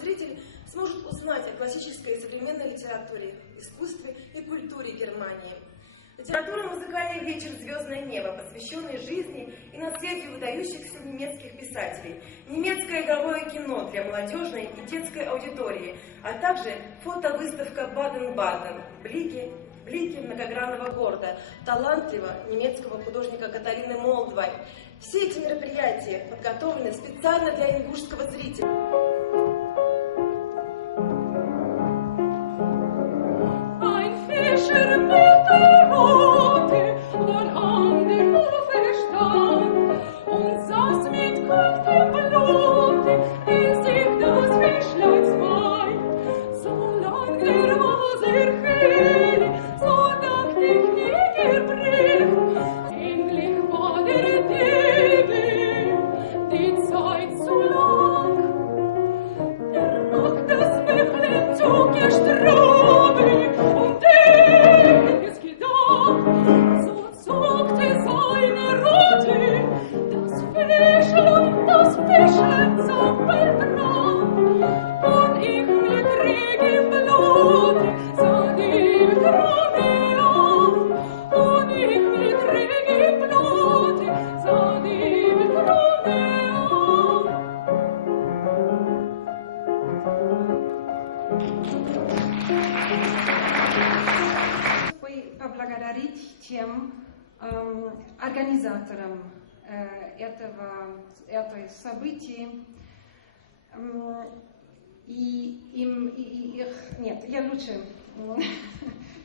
зритель сможет узнать о классической и современной литературе, искусстве и культуре Германии. Литературно-музыкальный вечер «Звездное небо», посвященный жизни и наследию выдающихся немецких писателей, немецкое игровое кино для молодежной и детской аудитории, а также фотовыставка «Баден-Баден», блики многогранного города, талантливого немецкого художника Катарины Молдвай. Все эти мероприятия подготовлены специально для ингушского зрителя. Организаторам этой события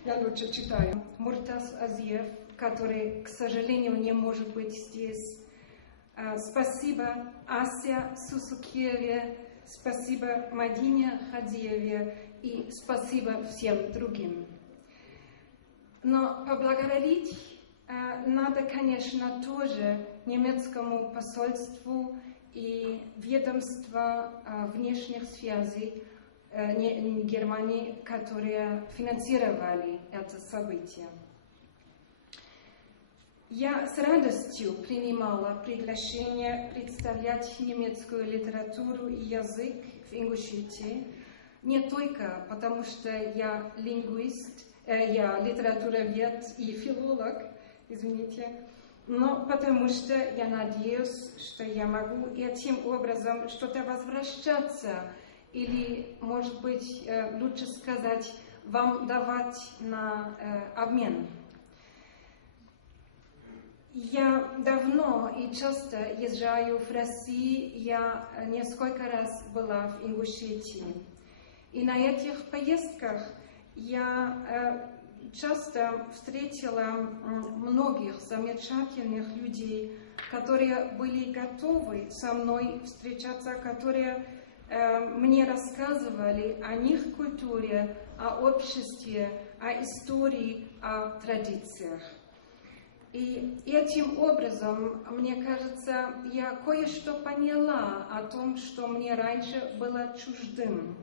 я лучше читаю. Муртаз Азиев, который, к сожалению, не может быть здесь. Спасибо Ася Сусукеве, спасибо Мадине Хадиеве и спасибо всем другим. Но поблагодарить надо, конечно, тоже немецкому посольству и ведомству внешних связей Германии, которые финансировали это событие. Я с радостью принимала приглашение представлять немецкую литературу и язык в Ингушетии, не только потому, что я лингвист, я литературовед и филолог, но потому что я надеюсь, что я могу этим образом что-то возвращаться или, может быть, лучше сказать, вам давать на обмен. Я давно и часто езжаю в Россию, я несколько раз была в Ингушетии. И на этих поездках я часто встретила многих замечательных людей, которые были готовы со мной встречаться, которые мне рассказывали о их культуре, о обществе, о истории, о традициях. И этим образом, мне кажется, я кое-что поняла о том, что мне раньше было чуждым.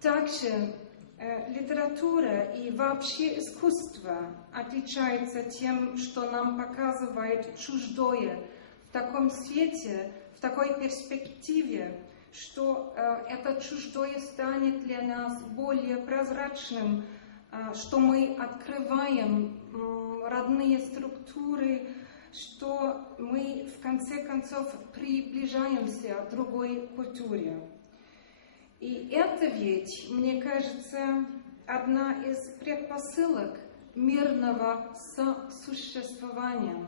Также литература и вообще искусство отличаются тем, что нам показывает чуждое в таком свете, в такой перспективе, что это чуждое станет для нас более прозрачным, что мы открываем родные структуры, что мы в конце концов приближаемся к другой культуре. И это ведь, мне кажется, одна из предпосылок мирного сосуществования.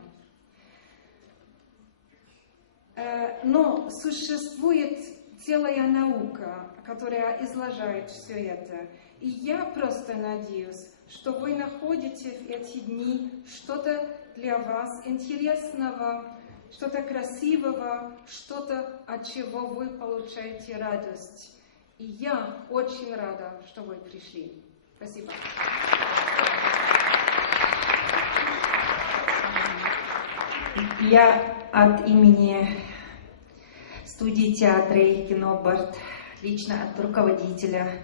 Но существует целая наука, которая изложает все это. И я просто надеюсь, что вы находите в эти дни что-то для вас интересного, что-то красивого, что-то, от чего вы получаете радость. И я очень рада, что вы пришли. Спасибо. Я от имени студии театра и кино «Барт», лично от руководителя,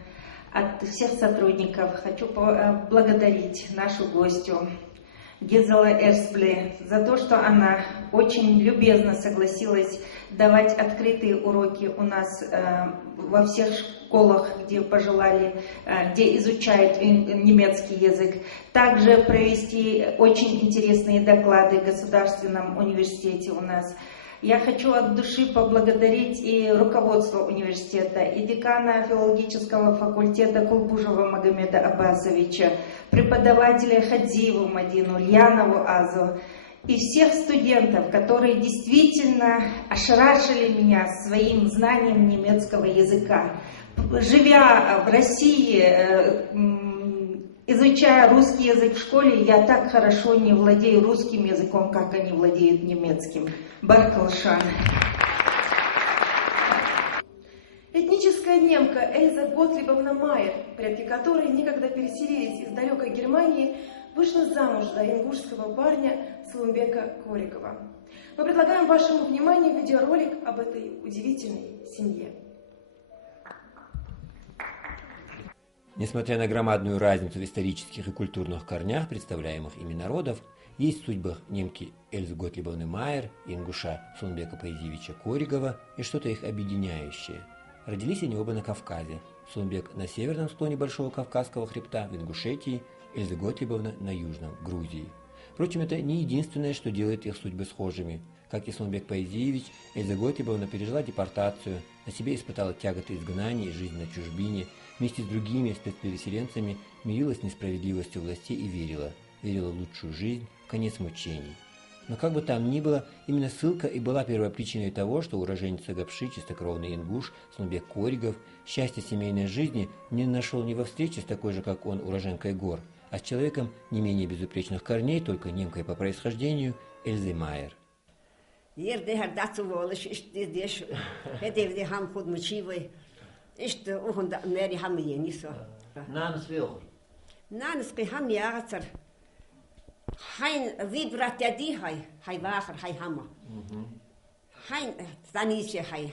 от всех сотрудников хочу поблагодарить нашу гостью Гизела Эрспле за то, что она очень любезно согласилась давать открытые уроки у нас во всех школах, где пожелали, где изучают немецкий язык. Также провести очень интересные доклады в Государственном университете у нас. Я хочу от души поблагодарить и руководство университета, и декана филологического факультета Кулбужева Магомеда Аббасовича, преподавателя Хадзиеву Мадину, Ульянову Азу, и всех студентов, которые действительно ошарашили меня своим знанием немецкого языка. Живя в России, изучая русский язык в школе, я так хорошо не владею русским языком, как они владеют немецким. Баркалшан. Этническая немка Эльза Готлибовна Майер, предки которой некогда переселились из далекой Германии, вышла замуж за ингушского парня Сулумбека Корикова. Мы предлагаем вашему вниманию видеоролик об этой удивительной семье. Несмотря на громадную разницу в исторических и культурных корнях представляемых ими народов, есть в судьбах немки Эльзы Готлибовны Майер и ингуша Сулумбека Паизиевича Коригова и что-то их объединяющее. Родились они оба на Кавказе. Сулумбек на северном склоне Большого Кавказского хребта в Ингушетии, Эльза Готлибовна на южном, Грузии. Впрочем, это не единственное, что делает их судьбы схожими. Как и Сулумбек Паизиевич, Эльза Готлибовна пережила депортацию, на себе испытала тяготы изгнания и жизнь на чужбине, вместе с другими спецпереселенцами мирилась с несправедливостью властей и верила в лучшую жизнь, конец мучений. Но как бы там ни было, именно ссылка и была первопричиной того, что уроженец Агапши, чистокровный ингуш, Сулумбек Коригов, счастье семейной жизни не нашел ни во встрече с такой же, как он, уроженкой гор, а с человеком не менее безупречных корней, только немкой по происхождению, Эльзой Майер. Hein vibrat ja die hai wacher hai hammer. Hein tanisje hai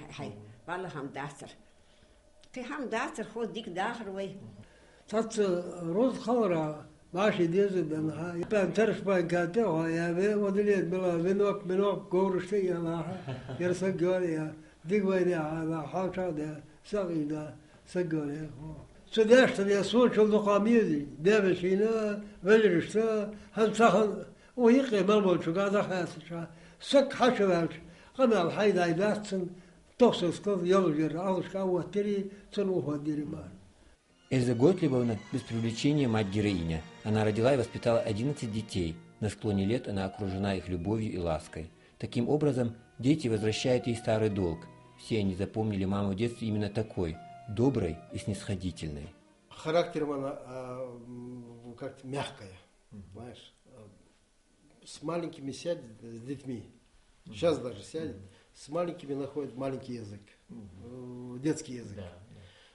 walla ham dater. Ke ham dater ho dik dager we. Dat rood khawra maashi deze ben ha. Je ben terfban kate ho ja we modelet bela wenop gorste ja la. Yer sagore dik we ja la hauta de sagi da sagore ho. Сюда, я слушал духамизи, девочина, велишта, ханцахан, уйки малбочу, гада хасша, сак хашевалч, канал хайдай дастен, токсовсков, ёлжер, алушка, уатери, цену ходириман. Эльза Готлибовна без привлечения мать-героиня. Она родила и воспитала 11 детей. На склоне лет она окружена их любовью и лаской. Таким образом, дети возвращают ей старый долг. Все они запомнили маму в детстве именно такой, доброй и снисходительной. Характером она как-то мягкая, знаешь. С маленькими сядет, с детьми. Сейчас даже сядет. С маленькими находит маленький язык, детский язык.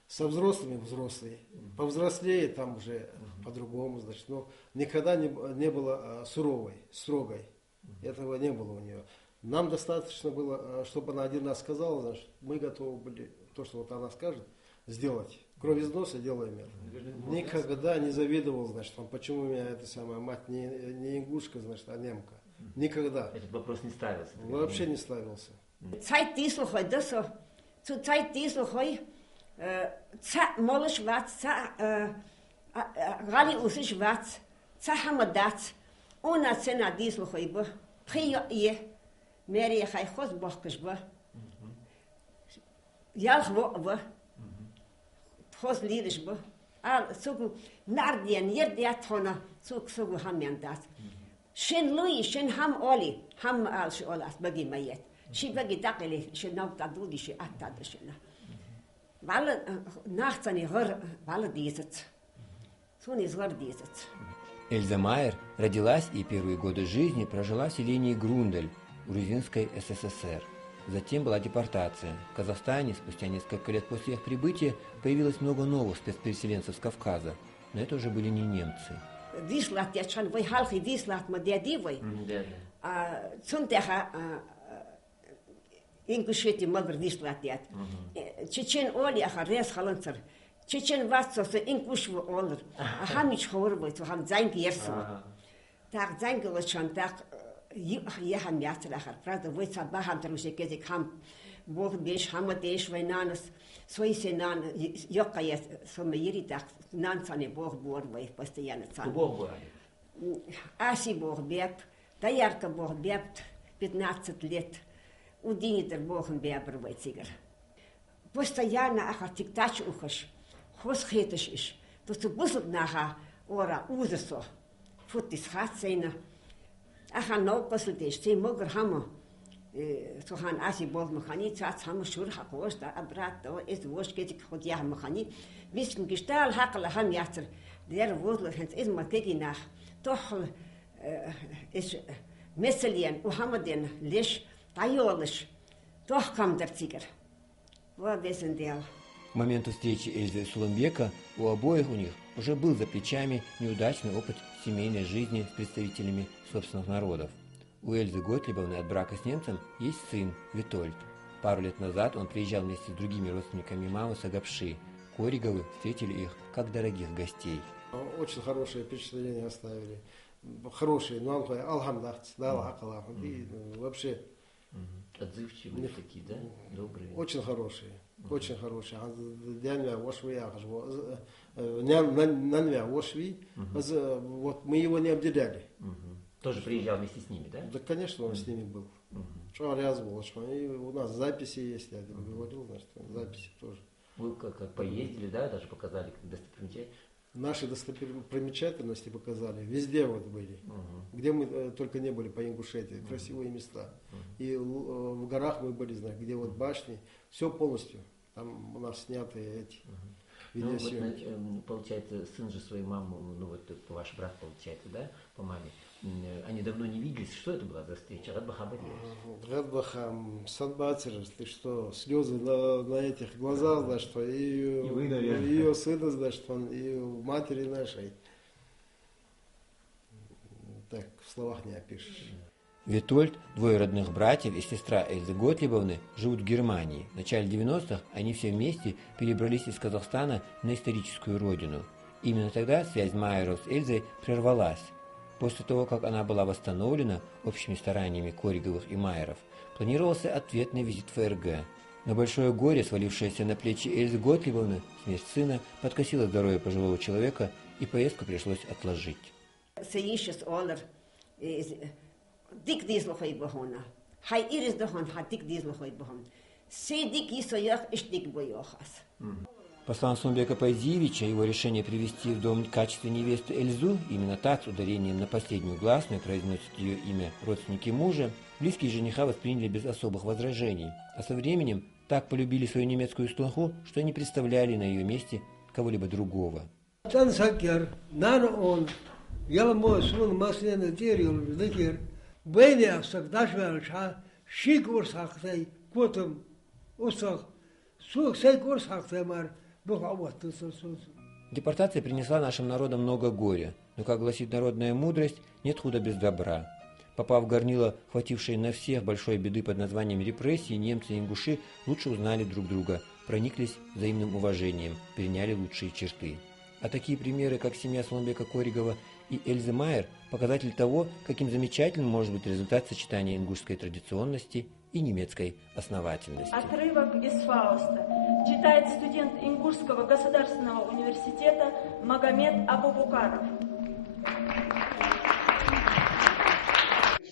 Со взрослыми взрослые. Повзрослее там уже по-другому, значит. Но никогда не было суровой, строгой. Этого не было у нее. Нам достаточно было, чтобы она один раз сказала, значит, мы готовы были то, что вот она скажет, сделать. Кровь из носа делаем это. Никогда не завидовал, значит, почему у меня эта самая мать не ингушка, значит, а немка. Никогда. Этот вопрос не ставился. Вообще не ставился. Zeit dieselhoi, das so. Zu Zeit dieselhoi, молиш вац, рали усиш вац, хамадац, она цена dieselhoi бы, приё е, мери хай хос бахкаш бы, ялх во, хос лидиш бы, а сугу нардиан, ердиатона, сугу хамяндат. Шен луи, шен хам оли, хам алш олас, баги майет. Ши баги дакели, шен нау тадуди, ши аттадышина. Вала нахцани гор, вала дизец. Суни згор дизец. Эльза Майер родилась и первые годы жизни прожила в селении Грундель, Грузинской СССР. Затем была депортация. В Казахстане спустя несколько лет после их прибытия появилось много новых спецпереселенцев с Кавказа. Но это уже были не немцы. Вислат я чан вой халхи вислат ма дядивой. Цунтеха Ингушетия мадр вислат я. Чечен оли аха рес халанцар. Чечен ватсо се ингуш во олр. Хамич хорвой то хам зайн герсо. так зангало schon так я мястрахар, правда, вы сабахам друзья кезик хам Бог беш хамадеш вайнанас свои сенан ёкая сома иритак нансане Бог борвай постоянно цан. Бог борвай. Аси Бог беп, таярка Бог беп 15 лет. Удинитер Богом бебрвай цигар. Постоянно ахартик тач ухаш. Хос хетеш иш. То се бузлк наха ора узесо. Футис хатсейна. Аха наукасудеш, цей могр хама. So gaan als je boven mechaniek zat, gaan we zorgen gekost, dat braat, dat is de worst, kijk ik goed ja mechaniek. Misschien gestel hakkelen gaan jachter, der woordelijk het is maar kijk naar, toch is messelien, Mohammedan, lish, tajolis, toch komt er zeker. Wat is een deel. К моменту встречи Эльзы и Сулымбека у обоих у них уже был за плечами неудачный опыт семейной жизни с представителями собственных народов. У Эльзы Готлибовны от брака с немцем есть сын Витольд. Пару лет назад он приезжал вместе с другими родственниками мамы Сагапши. Кориговы встретили их как дорогих гостей. Очень хорошее впечатление оставили. Хорошие, но алхамдахт, да, и вообще. Отзывчивые такие, да? Добрые. Очень хорошие. Очень хорошие. Вот мы его не обделяли. Тоже приезжал вместе с ними, да? Да, конечно, он с ними был. Что раз был, и у нас записи есть, я говорил, значит, записи тоже. Вы как поездили, да, даже показали как достопримечательности? Наши достопримечательности показали, везде вот были, где мы только не были по Ингушетии, красивые места. И в горах мы были, знаешь, где вот башни, все полностью, там у нас сняты эти видеосъемки. Ну, вот, получается, сын же своей мамы, ну вот ваш брат, получается, да, по маме, они давно не виделись. Что это была за встреча? Радбахам были? Радбахам, Санбацер, ты что, слезы на этих глазах, знаешь, что и вы, наверное. Ее сына, знаешь, что он, и у матери нашей. Так, в словах не опишешь. Витольд, двое родных братьев и сестра Эльзы Готлибовны живут в Германии. В начале 90-х они все вместе перебрались из Казахстана на историческую родину. Именно тогда связь Майеров с Эльзой прервалась. После того, как она была восстановлена общими стараниями Кориговых и Майеров, планировался ответный визит в ФРГ. Но большое горе, свалившееся на плечи Эльзы Готлибовны, смерть сына, подкосило здоровье пожилого человека, и поездку пришлось отложить. Dik dieselgoed begonnen. Hij is de hand had dik dieselgoed begonnen. Zij dik is zo jacht, is dik bojochas. По словам Сулымбека Пайзиевича, его решение привести в дом в качестве невесты Эльзу, именно так, с ударением на последнюю гласную, произносят ее имя родственники мужа, близкие жениха восприняли без особых возражений, а со временем так полюбили свою немецкую сноху, что не представляли на ее месте кого-либо другого. Бэйня сагдашвэлша шикур сахтай потом усах сухсайкур сахтаймар бухаваттысыз. Депортация принесла нашим народам много горя, но, как гласит народная мудрость, нет худа без добра. Попав в горнило, хватившее на всех большой беды под названием репрессии, немцы и ингуши лучше узнали друг друга, прониклись взаимным уважением, переняли лучшие черты. А такие примеры, как семья Сулымбека Коригова и Эльзы Майер, показатель того, каким замечательным может быть результат сочетания ингушской традиционности и немецкой основательности. Отрывок из Фауста читает студент Ингушского государственного университета Магомед Абубукаров.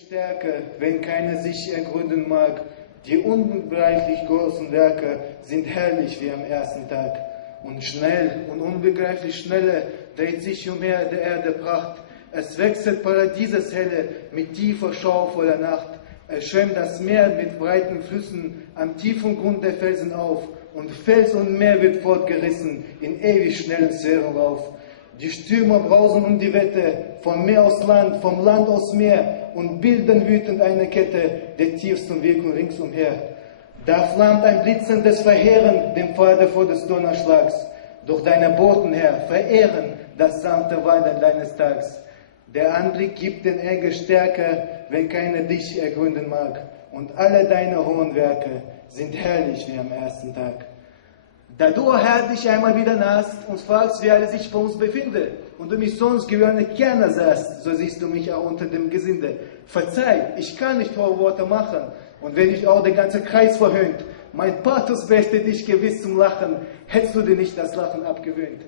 Stärke, wenn keine sich ergründen mag, die unbegreiflich großen Werke sind herrlich wie am ersten Tag. Und schnell und unbegreiflich schneller dreht sich umher der Erde Pracht. Es wechselt Paradieses helle mit tiefer schauervoller Nacht. Es schwemmt das Meer mit breiten Flüssen am tiefen Grund der Felsen auf. Und Fels und Meer wird fortgerissen in ewig schnellen Sphärenlauf. Die Stürme brausen um die Wette, von Meer aus Land, vom Land aus Meer und bilden wütend eine Kette der tiefsten Wirkung ringsumher. Da flammt ein blitzendes Verheeren dem Pfade vor des Donnerschlags. Doch deine Boten, Herr, verehren das sanfte Wandern deines Tags. Der Anblick gibt den Ärger Stärke, wenn keiner dich ergründen mag. Und alle deine hohen Werke sind herrlich wie am ersten Tag. Da du, Herr, dich einmal wieder nahst und fragst, wie alles sich bei uns befindet, und du mich sonst gewöhnlich gerne sahst, so siehst du mich auch unter dem Gesinde. Verzeih, ich kann nicht hohe Worte machen, und wenn ich auch den ganzen Kreis verhöhnt, mein Pathos brächte dich gewiss zum Lachen, hättest du dir nicht das Lachen abgewöhnt.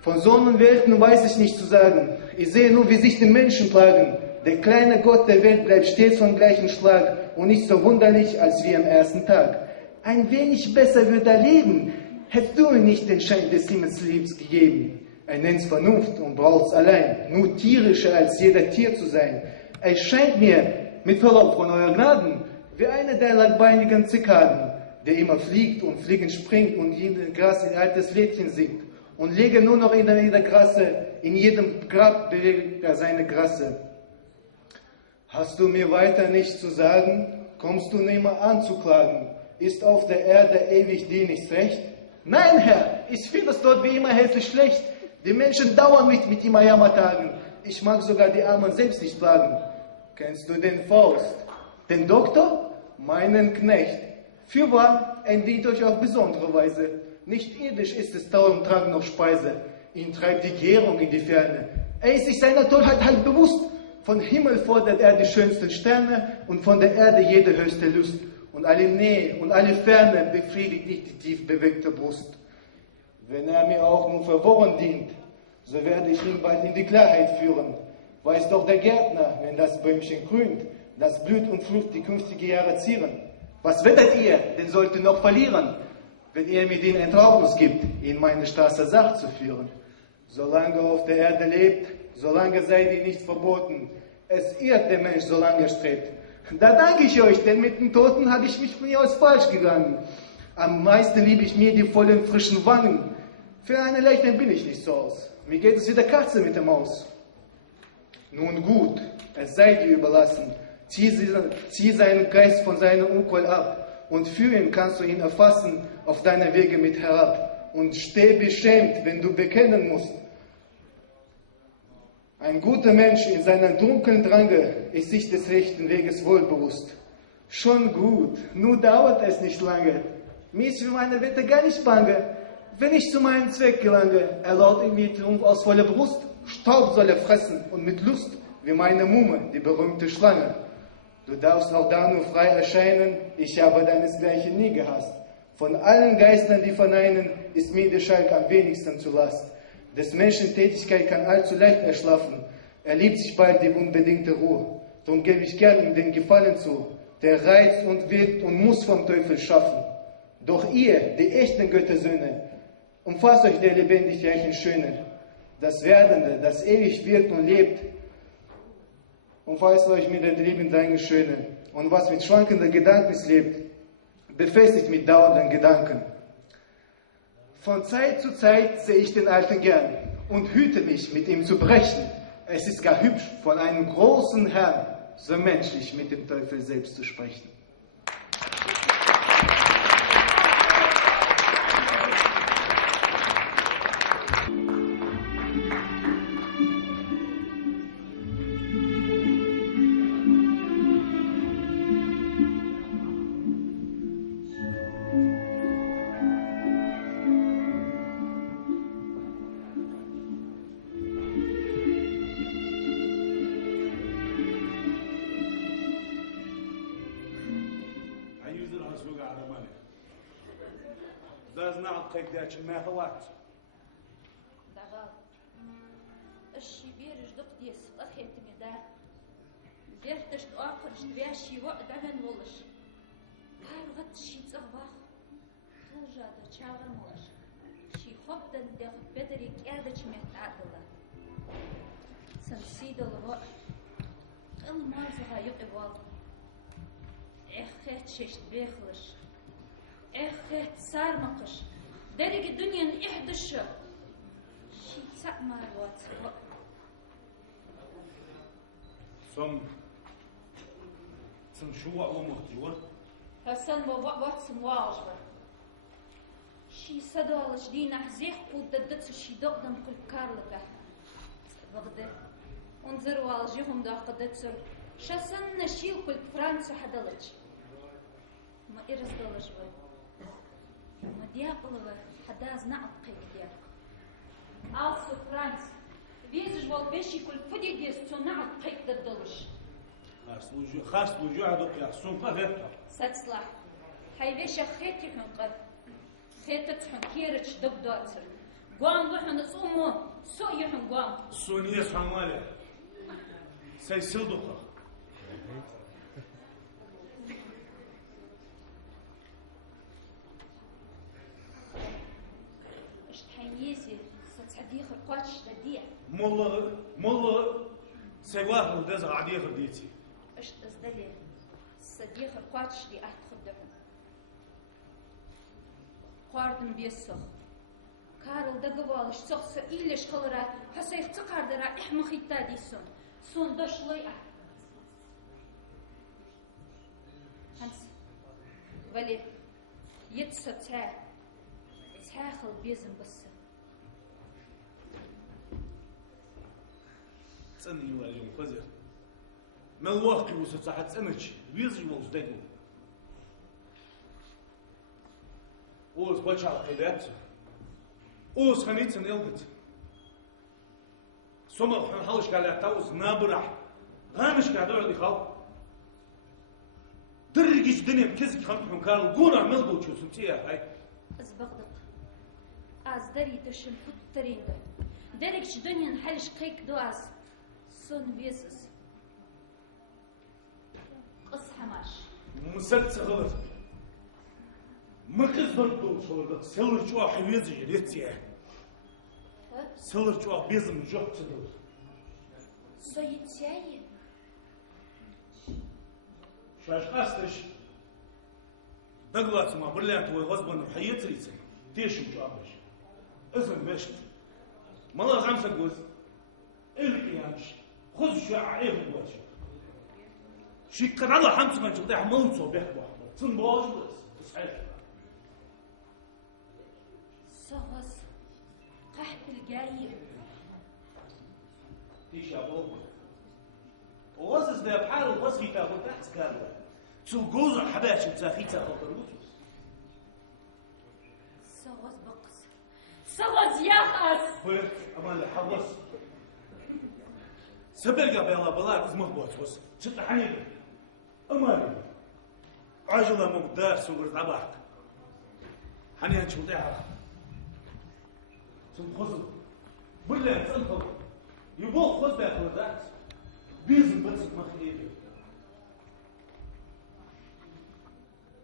Von Sonnenwelten weiß ich nicht zu sagen, ich sehe nur, wie sich die Menschen plagen. Der kleine Gott der Welt bleibt stets vom gleichen Schlag und nicht so wunderlich als wie am ersten Tag. Ein wenig besser wird er leben, hättest du ihm nicht den Schein des Himmelsliebs gegeben. Er nennt's Vernunft und braucht's allein, nur tierischer als jeder Tier zu sein. Er scheint mir, mit Verlaub von eurer Gnaden, wie einer der langbeinigen Zikaden, der immer fliegt und fliegend springt und in den Gras ein altes Liedchen singt. Und lege nur noch in jeder Grasse, in jedem Grab bewegt er seine Grasse. Hast du mir weiter nichts zu sagen? Kommst du nimmer anzuklagen? Ist auf der Erde ewig dir nichts recht? Nein, Herr, ich finde es dort wie immer hässlich schlecht. Die Menschen dauern mich mit immer Jammertagen. Ich mag sogar die Armen selbst nicht plagen. Kennst du den Faust? Den Doktor? Meinen Knecht. Fürwahr entdient euch auf besondere Weise. Nicht irdisch ist es Tau und Trank noch Speise. Ihn treibt die Gärung in die Ferne. Er ist sich seiner Tollheit halt bewusst. Von Himmel fordert er die schönsten Sterne und von der Erde jede höchste Lust. Und alle Nähe und alle Ferne befriedigt nicht die tief bewegte Brust. Wenn er mir auch nur verworren dient, so werde ich ihn bald in die Klarheit führen. Weiß doch der Gärtner, wenn das Bäumchen grünt, das blüht und Frucht die künftige Jahre zieren. Was wettert ihr, den sollte noch verlieren, wenn ihr mir den Erlaubnis gibt, ihn meine Straße Sache zu führen? Solange er auf der Erde lebt, solange sei dir nichts verboten. Es irrt der Mensch, solange er strebt. Da danke ich euch, denn mit den Toten habe ich mich von ihr aus falsch gegangen. Am meisten liebe ich mir die vollen, frischen Wangen. Für eine Lächeln bin ich nicht so aus. Mir geht es wie der Katze mit der Maus. Nun gut, es sei dir überlassen. Zieh seinen Geist von seinem Unkoll ab und führen kannst du ihn erfassen auf deine Wege mit herab. Und steh beschämt, wenn du bekennen musst. Ein guter Mensch in seinem dunklen Drange ist sich des rechten Weges wohl bewusst. Schon gut, nur dauert es nicht lange. Mir ist für meine Wette gar nicht bange. Wenn ich zu meinem Zweck gelange, erlaubt mir Triumph aus voller Brust. Staub soll er fressen und mit Lust, wie meine Mumme, die berühmte Schlange. Du darfst auch da nur frei erscheinen, ich habe deinesgleichen nie gehasst. Von allen Geistern, die verneinen, ist mir der Schalk am wenigsten zu Last. Des Menschen Tätigkeit kann allzu leicht erschlaffen. Er liebt sich bald die unbedingte Ruhe. Drum gebe ich gern ihm den Gefallen zu. Der reizt und wirkt und muss vom Teufel schaffen. Doch ihr, die echten Göttersöhne, umfasst euch der lebendig reichen Schöne. Das Werdende, das ewig wirkt und lebt, umfasst euch mit der lieben deinen Schöne. Und was mit schwankender Gedanken lebt, befestigt mit dauernden Gedanken. Von Zeit zu Zeit sehe ich den Alten gern und hüte mich, mit ihm zu brechen. Es ist gar hübsch, von einem großen Herrn so menschlich mit dem Teufel selbst zu sprechen. Dagal. الشبير جدق ديس أخيت مدا. جرتش آخر شترياشي وقت عن ولش. هاي غت شي تصبح. توجا تشاور مولش. شي خبطن ده بدري كادش متعدلة. سنسيد الوقت. المازغة يقبل. إخت ششت بيخلش. إخت صار مقش. درج الدنيا إحدش. شي تسمع الوقت. Zum Schuhe ومهجور حسن ووقت سمواجبر شي صدالش دينا حزيح وددت شي دقدم كل كارلكه بغداد انظر والجيهم دا قدتسر شسن شي كل فرنسا حدلج ما إرز دلج بي ما دياقلوا حداز نعط قيد دياق آلسو فرنسا Везешь вол вещи куль фудигес цунал пейт дадолш. خاص وجوع دقيق سونقا غيرتا ساتسلا هاي ويش خيتي حنقد خيتت حنكيرش دب داتر قوام وحن صومو سو يحن قوام سونية سامالة سيسل دقا اشتحينيزي ستعديخ القواتش دديع مولو سيواه ودازغ عديخ ديتي اش تزدلي صديق القواتش دي احد خدهم قاردن بيسخ كارل دقوالش تخص إيلش خلرا حسيخ تقاردرا احمخيتا ديسون سون دشلي احد هنس ولي يتسا تاخل بيزن بس تسألني واليوم فزر ما الواقع وستساعد تسألنش بيزي وزدقو اوز بچا قيدات اوز خنيتن يلقت سوما حنحلش قال تاوز نابرح غامش قاعد يقعد يخاف درجش دنيا بكزك خلقهم كانوا قونا ملقو شو سمتيها هاي أزبغدق أزدري تشم فترين درجش دنيا نحلش قيك دواز سون بيسس قص حماش مسلت غلط مكز برضو شو سلر شو حويزي ريتيا سلر شو بيزم جوب تدور سويتياي شاش قاستش دقلات ما برلانت وغصبا وحيت ريتي تيشم شو أبش اسم بشت مالا غمسة جوز القيامش خذ شو عليه الوجه شي كان الله حمس من جدع موت وبيحبه تنباش بس تصحيح صغص قحط الجايب تيش يا بابا ووزز ده بحال وصفي تاخد تحت كامله تلقوز حباش وتاخي تاخد الوجه صغص بقص صغص ياخص بيت امان الحوص سبرقة بيلا بلا اسمه بوتوس شت حنيبه اماني عجله مقدار سوق الطباق حنين شو تعرف تنخزم بالله تنخزم يبوخ خذ باخذ ذات بيزن بس مخيبه.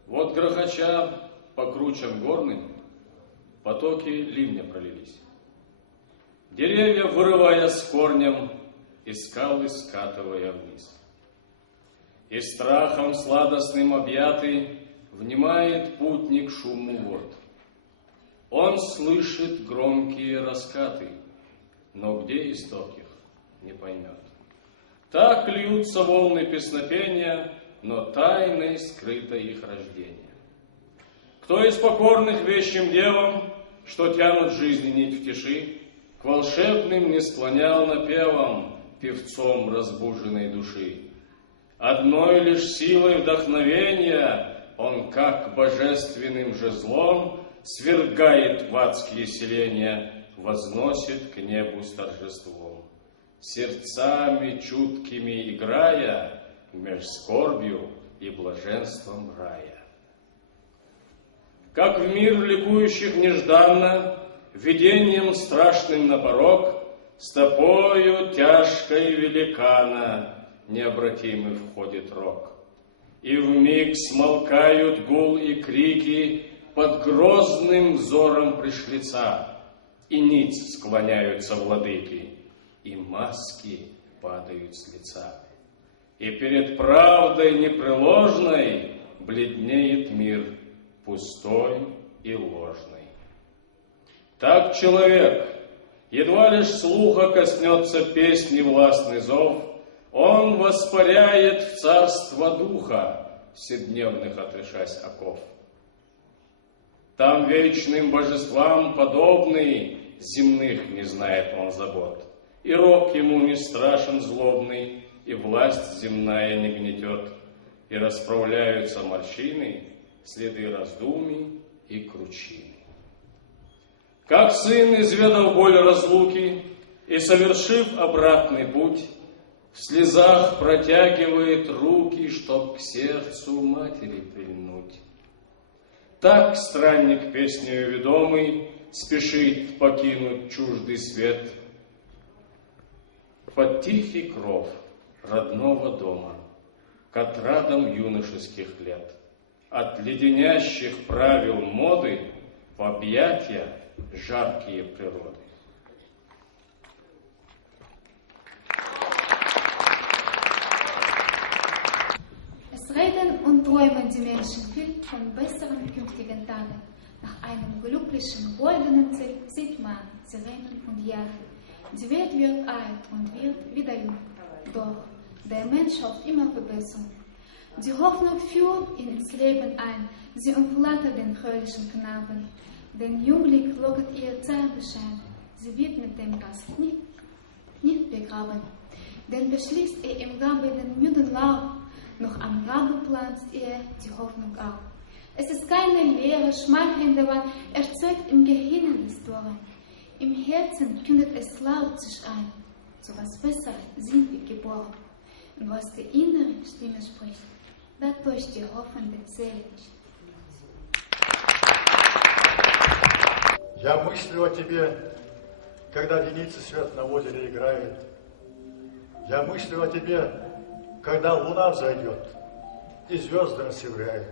Вот грохоча по кручам горным потоки ливня пролились. Деревья, вырывая с корнем, и скалы скатывая вниз. И страхом сладостным объятый внимает путник шуму вод. Он слышит громкие раскаты, но где исток их, не поймет. Так льются волны песнопения, но тайной скрыто их рождение. Кто из покорных вещим девам, что тянут жизни нить в тиши, к волшебным не склонял напевам певцом разбуженной души. Одной лишь силой вдохновения он, как божественным жезлом, свергает в адские селения, возносит к небу с торжеством. Сердцами чуткими играя, меж скорбью и блаженством рая. Как в мир ликующих нежданно, видением страшным на порог, стопою тяжкой великана необратимый входит рок. И вмиг смолкают гул и крики под грозным взором пришлица, и ниц склоняются владыки, и маски падают с лица. И перед правдой непреложной бледнеет мир пустой и ложный. Так человек, едва лишь слуха коснется песни властный зов, он воспаряет в царство духа, вседневных отрешась оков. Там вечным божествам подобный, земных не знает он забот, и рок ему не страшен злобный, и власть земная не гнетет, и расправляются морщины, следы раздумий и кручины. Как сын, изведав боль разлуки, и, совершив обратный путь, в слезах протягивает руки, чтоб к сердцу матери прильнуть. Так странник песнею ведомый спешит покинуть чуждый свет под тихий кров родного дома, к отрадам юношеских лет, от леденящих правил моды в объятия жаркие природы. Es reden und träumen die Menschen viel von besseren künftigen Tagen. Nach einem glücklichen, goldenen sieht man Sirenen und Jagen. Die Welt wird alt und wird wieder jung. Doch der Mensch hofft immer Verbesserung. Die Hoffnung führt ihn ins Leben ein. Sie umflattert den fröhlichen Knaben. Den Jüngling lockert ihr Zauberschein. Sie wird mit dem Gast nicht begraben. Denn beschließt er im Grabe den müden Lauf. Noch am Grabe pflanzt er die Hoffnung auf. Es ist keine leere, schmeichelnde Wand, erzeugt im Gehirn des Toren. Im Herzen kündet es laut sich ein. Zu was Besseres sind wir geboren. Und was die innere Stimme spricht, da täuscht die hoffende Seele nicht. Я мыслю о тебе, когда Венеция свет на озере играет. Я мыслю о тебе, когда луна взойдет и звезды рассекает.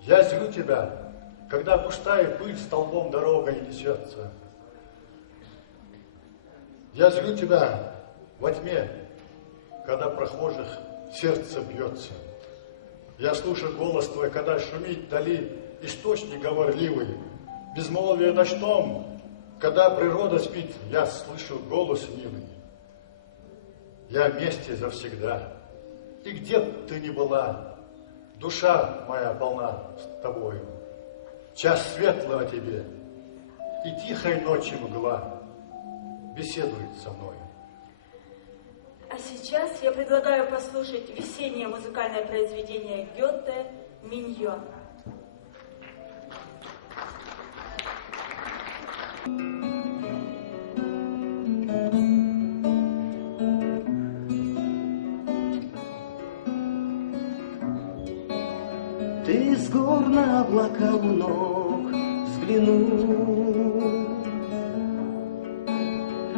Я зрю тебя, когда пустая пыль столбом дорогой несется. Я зрю тебя во тьме, когда прохожих сердце бьется. Я слышу голос твой, когда шумит вдали источник говорливый. Безмолвие дождем, когда природа спит, я слышу голос милый. Я вместе завсегда, и где б ты ни была, душа моя полна с тобою. Час светлого тебе, и тихой ночи мгла беседует со мною. А сейчас я предлагаю послушать весеннее музыкальное произведение Гёте «Миньон». Ты с гор на облака у ног взглянул,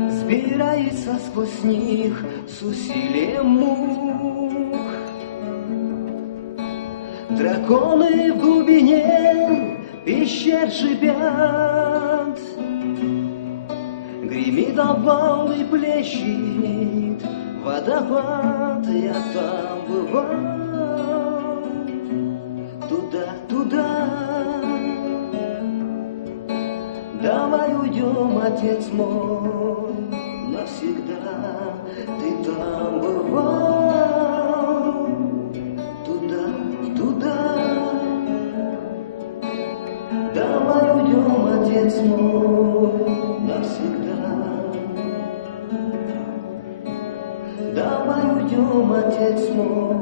сбирается сквозь них с усилием мук. Драконы в глубине пещер шипят, гремит обвал и плещет водопад. Я там бывал. Туда, давай уйдем, отец мой, навсегда. Ты там бывал. Туда, давай уйдем, отец мой, навсегда. Давай уйдем, отец мой.